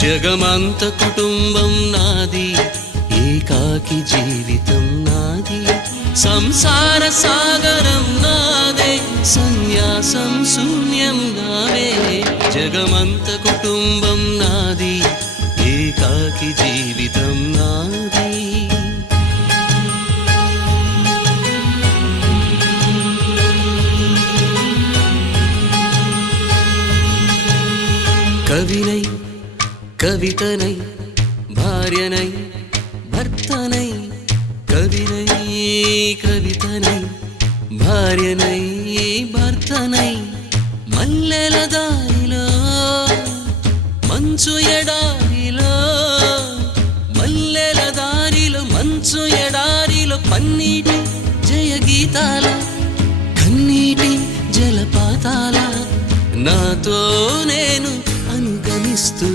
జగమంత కుటుంబం నాది, ఏకాకి జీవితం నాది, సంసార సాగరం నాదే, సన్యాసం శూన్యం నావే. జగమంత కుటుంబం నాది, ఏకాకి జీవితం నాది. కవినై కవితనై భార్యనై భర్తనై, కవినై కవితనై భార్యనై భర్తనై, మల్లెల దారిలో మంచు ఎడారిలో, మల్లెల దారిలో మంచు ఎడారిలో, పన్నీటి జయ గీతాల కన్నీటి జలపాతాల, నాతో నేను అనుగమిస్తూ